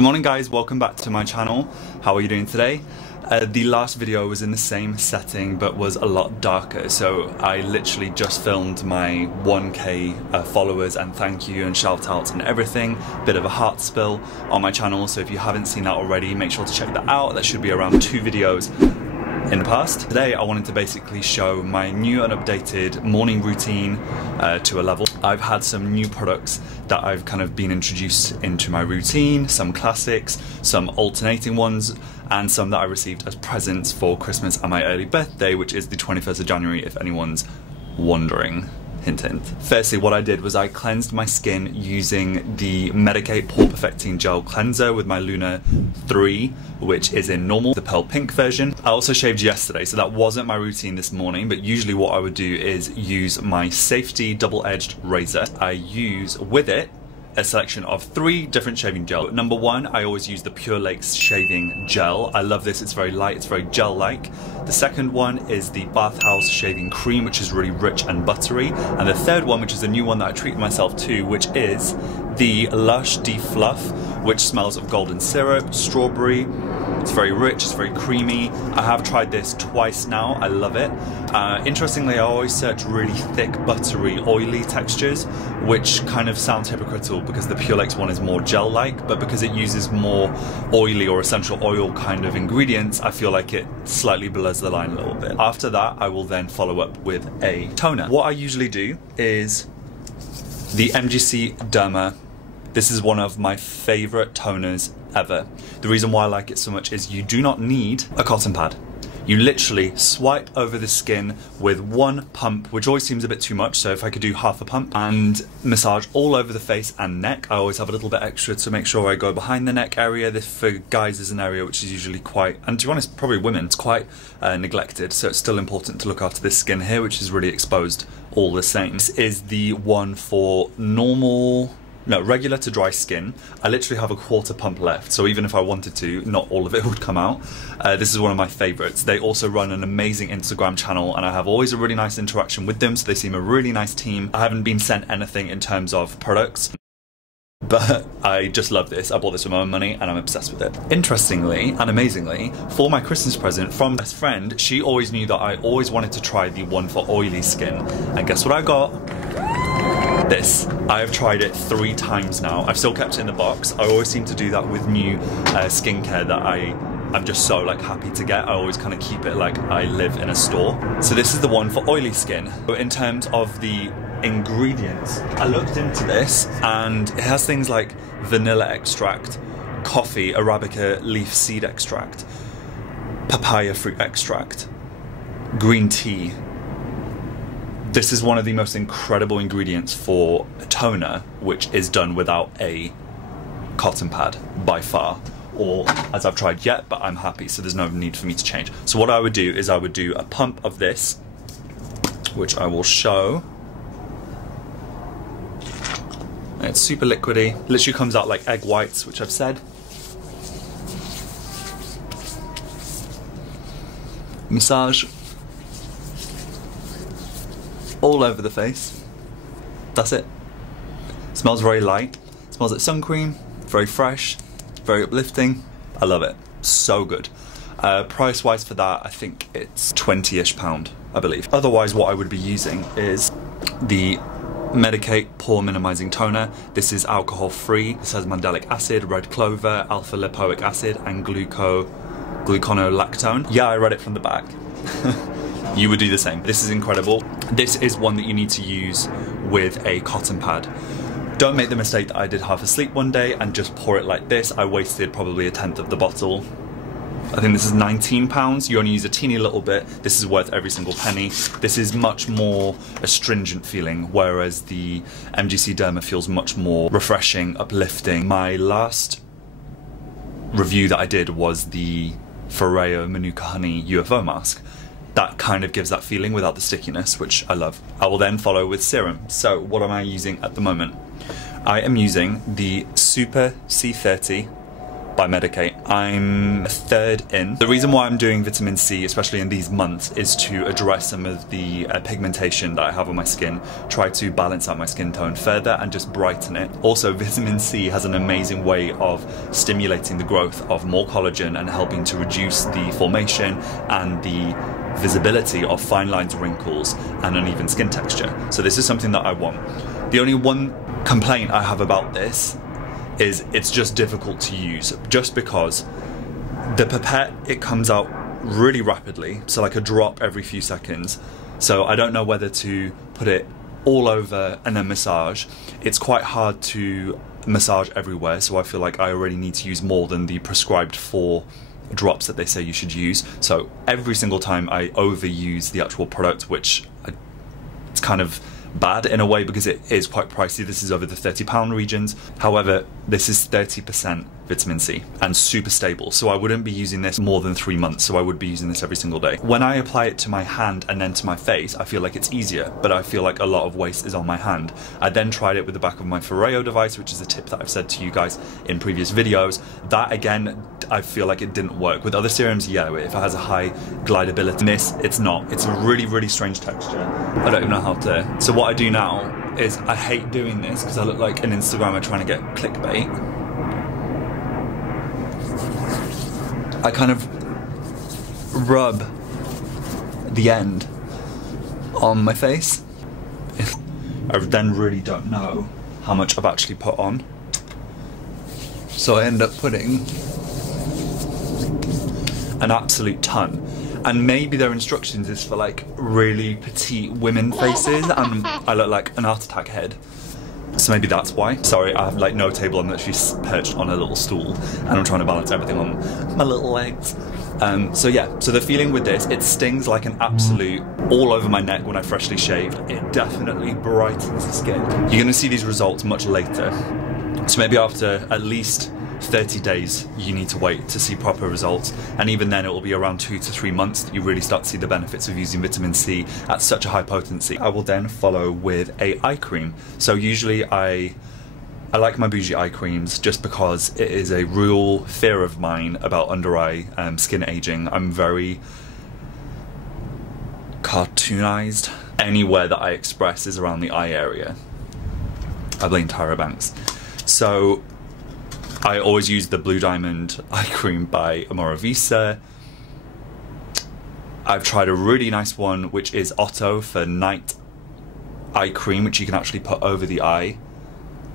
Good morning guys, welcome back to my channel. How are you doing today? The last video was in the same setting but was a lot darker, so I literally just filmed my 1k followers and thank you and shout outs and everything. Bit of a heart spill on my channel, so if you haven't seen that already, make sure to check that out. There should be around 2 videos in the past. Today I wanted to basically show my new and updated morning routine to a level. I've had some new products that I've kind of been introduced into my routine, some classics, some alternating ones, and some that I received as presents for Christmas and my early birthday, which is the 21st of January if anyone's wondering. Hint hint. Firstly, what I did was I cleansed my skin using the Medicate Pore Perfecting Gel Cleanser with my Luna 3, which is in normal, the pearl pink version. I also shaved yesterday, so that wasn't my routine this morning, but usually what I would do is use my Safety double-edged razor. I use with it a selection of 3 different shaving gel. Number 1, I always use the Pure Lakes shaving gel. I love this, it's very light, it's very gel-like. The second one is the Bathhouse shaving cream, which is really rich and buttery. And the third one, which is a new one that I treated myself to, which is the Lush De-Fluff, which smells of golden syrup, strawberry. It's very rich, it's very creamy. I have tried this twice now, I love it. Interestingly, I always search really thick, buttery, oily textures, which kind of sounds hypocritical because the Pure Lakes one is more gel-like, but because it uses more oily or essential oil kind of ingredients, I feel like it slightly blurs the line a little bit. After that, I will then follow up with a toner. What I usually do is the MGC Derma. This is one of my favorite toners ever. The reason why I like it so much is you do not need a cotton pad. You literally swipe over the skin with 1 pump, which always seems a bit too much, so if I could do half a pump, and massage all over the face and neck. I always have a little bit extra to make sure I go behind the neck area. This for guys is an area which is usually quite, and to be honest, probably women, it's quite neglected, so it's still important to look after this skin here, which is really exposed all the same. This is the one for regular to dry skin. I literally have a 1/4 pump left, so even if I wanted to, not all of it would come out. This is one of my favorites. They also run an amazing Instagram channel and I have always a really nice interaction with them, so they seem a really nice team. I haven't been sent anything in terms of products, but I just love this. I bought this with my own money and I'm obsessed with it. Interestingly and amazingly, for my Christmas present from my best friend, she always knew that I always wanted to try the one for oily skin, and guess what I got? This. I have tried it 3 times now. I've still kept it in the box. I always seem to do that with new skincare that I'm just so happy to get. I always kind of keep it like I live in a store. So this is the one for oily skin. But in terms of the ingredients, I looked into this and it has things like vanilla extract, coffee, Arabica leaf seed extract, papaya fruit extract, green tea. This is one of the most incredible ingredients for a toner, which is done without a cotton pad, by far. Or, as I've tried yet, but I'm happy, so there's no need for me to change. So what I would do is I would do a pump of this, which I will show. And it's super liquidy. Literally comes out like egg whites, which I've said. Massage all over the face. That's it. Smells very light. Smells like sun cream. Very fresh. Very uplifting. I love it. So good. Price wise for that, I think it's £20-ish, I believe. Otherwise, what I would be using is the Medicate Pore Minimizing Toner. This is alcohol free. This has mandelic acid, red clover, alpha lipoic acid, and gluconolactone. Yeah, I read it from the back. You would do the same. This is incredible. This is one that you need to use with a cotton pad. Don't make the mistake that I did half asleep one day and just pour it like this. I wasted probably 1/10 of the bottle. I think this is £19. You only use a teeny little bit. This is worth every single penny. This is much more astringent feeling, whereas the MGC Derma feels much more refreshing, uplifting. My last review that I did was the Foreo Manuka Honey UFO mask. That kind of gives that feeling without the stickiness, which I love. I will then follow with serum. So what am I using at the moment? I am using the Super C30 by Medicate. I'm a third in. The reason why I'm doing vitamin C, especially in these months, is to address some of the pigmentation that I have on my skin, try to balance out my skin tone further and just brighten it. Also, vitamin C has an amazing way of stimulating the growth of more collagen and helping to reduce the formation and the visibility of fine lines, wrinkles, and uneven skin texture. So this is something that I want. The only one complaint I have about this is it's just difficult to use, just because the pipette, it comes out really rapidly, so like a drop every few seconds. So I don't know whether to put it all over and then massage. It's quite hard to massage everywhere, so I feel like I already need to use more than the prescribed 4 drops that they say you should use. So every single time I overuse the actual product, which it's kind of bad in a way because it is quite pricey. This is over the £30 regions. However, this is 30% vitamin C and super stable, so I wouldn't be using this more than 3 months, so I would be using this every single day. When I apply it to my hand and then to my face, I feel like it's easier, but I feel like a lot of waste is on my hand. I then tried it with the back of my Foreo device, which is a tip that I've said to you guys in previous videos. That again, I feel like it didn't work. With other serums, yeah, if it has a high glidability. This, it's not. It's a really, really strange texture. I don't even know how to. So what I do now is, I hate doing this because I look like an Instagrammer trying to get clickbait. I kind of rub the end on my face. I then really don't know how much I've actually put on, so I end up putting an absolute ton. And maybe their instructions is for like really petite women faces and I look like an heart attack head. So maybe that's why. Sorry, I have like no table, I'm literally perched on a little stool and I'm trying to balance everything on my little legs. So yeah, so the feeling with this, it stings like an absolute all over my neck when I freshly shaved. It definitely brightens the skin. You're gonna see these results much later. So maybe after at least 30 days you need to wait to see proper results, and even then it will be around 2 to 3 months that you really start to see the benefits of using vitamin C at such a high potency. I will then follow with a eye cream. So usually I like my bougie eye creams just because it is a real fear of mine about under eye skin aging. I'm very cartoonized. Anywhere that I express is around the eye area. I blame Tyra Banks. So I always use the Blue Diamond eye cream by Amoravisa. I've tried a really nice one which is Otto for night eye cream, which you can actually put over the eye,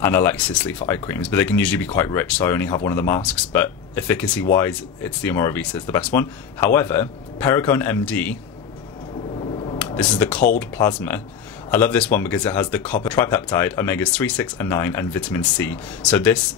and I like Sisley for eye creams, but they can usually be quite rich, so I only have one of the masks, but efficacy wise it's the Amoravisa is the best one. However, Perricone MD, this is the cold plasma. I love this one because it has the copper tripeptide, omegas 3, 6 and 9 and vitamin C. So this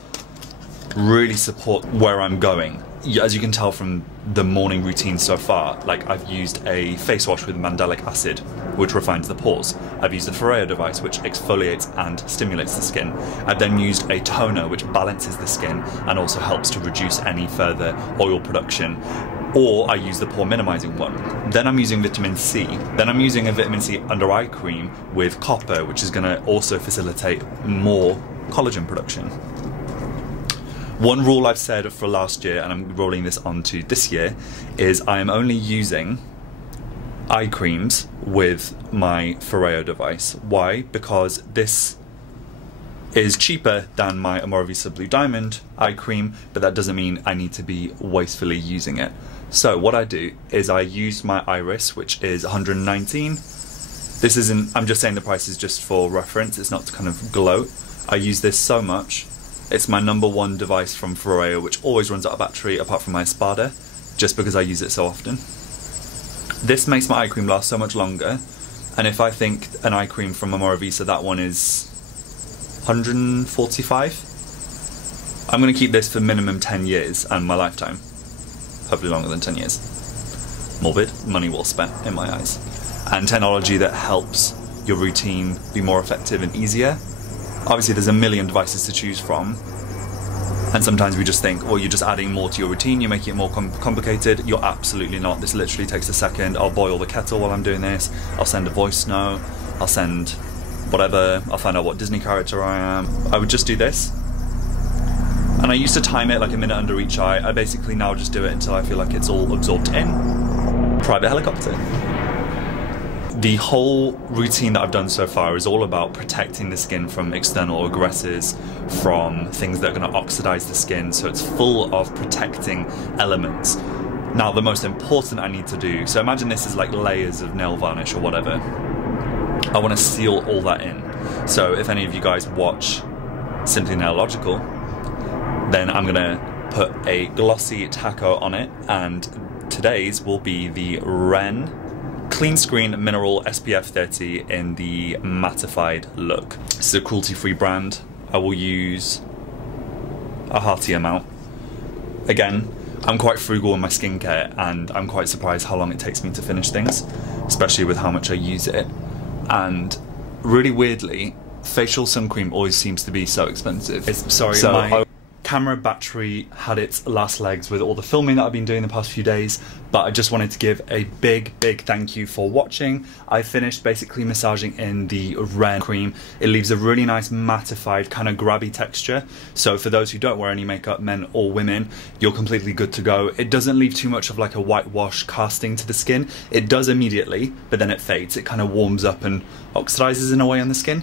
really support where I'm going. As you can tell from the morning routine so far, like I've used a face wash with mandelic acid, which refines the pores. I've used a Foreo device, which exfoliates and stimulates the skin. I've then used a toner, which balances the skin and also helps to reduce any further oil production. Or I use the pore minimizing one. Then I'm using vitamin C. Then I'm using a vitamin C under eye cream with copper, which is gonna also facilitate more collagen production. One rule I've said for last year, and I'm rolling this onto this year, is I am only using eye creams with my Foreo device. Why? Because this is cheaper than my Amoravisa Blue Diamond eye cream, but that doesn't mean I need to be wastefully using it. So what I do is I use my iris, which is 119. This isn't, I'm just saying the price is just for reference, it's not to kind of gloat. I use this so much. It's my #1 device from Foreo, which always runs out of battery apart from my Espada, just because I use it so often. This makes my eye cream last so much longer, and if I think an eye cream from Amoravisa, that one is 145. I'm going to keep this for minimum 10 years and my lifetime. Hopefully longer than 10 years. Morbid, money well spent in my eyes. And technology that helps your routine be more effective and easier. Obviously there's a million devices to choose from, and sometimes we just think, well, you're just adding more to your routine, you're making it more complicated. You're absolutely not. This literally takes a second. I'll boil the kettle while I'm doing this, I'll send a voice note, I'll send whatever, I'll find out what Disney character I am. I would just do this, And I used to time it like a minute under each eye. I basically now just do it until I feel like it's all absorbed in. Private helicopter. The whole routine that I've done so far is all about protecting the skin from external aggressors, from things that are going to oxidize the skin, so it's full of protecting elements. Now the most important I need to do, so imagine this is like layers of nail varnish or whatever. I want to seal all that in. So if any of you guys watch Simply Nailogical, then I'm gonna put a glossy taco on it, and today's will be the Ren Clean Screen Mineral SPF 30 in the mattified look. This is a cruelty-free brand. I will use a hearty amount. Again, I'm quite frugal in my skincare, and I'm quite surprised how long it takes me to finish things, especially with how much I use it. And really weirdly, facial sun cream always seems to be so expensive. My camera battery had its last legs with all the filming that I've been doing the past few days, but I just wanted to give a big thank you for watching. I finished basically massaging in the Ren cream. It leaves a really nice mattified kind of grabby texture, so for those who don't wear any makeup, men or women, you're completely good to go. It doesn't leave too much of like a whitewash casting to the skin. It does immediately, but then it fades. It kind of warms up and oxidizes in a way on the skin.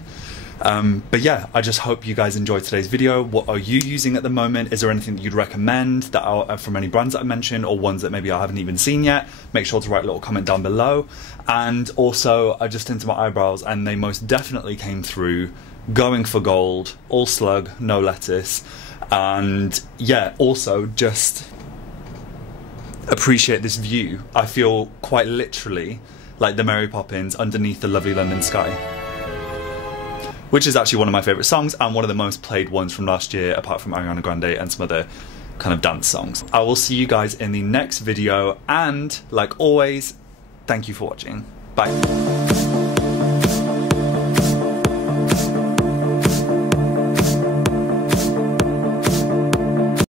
But yeah, I just hope you guys enjoyed today's video. What are you using at the moment? Is there anything that you'd recommend that are from any brands that I mentioned, or ones that maybe I haven't even seen yet? Make sure to write a little comment down below. And also, I just tinted my eyebrows and they most definitely came through. Going for gold, all slug, no lettuce. And yeah, also just appreciate this view. I feel quite literally like the Mary Poppins underneath the lovely London sky, which is actually one of my favourite songs and one of the most played ones from last year, apart from Ariana Grande and some other kind of dance songs. I will see you guys in the next video, and like always, thank you for watching. Bye.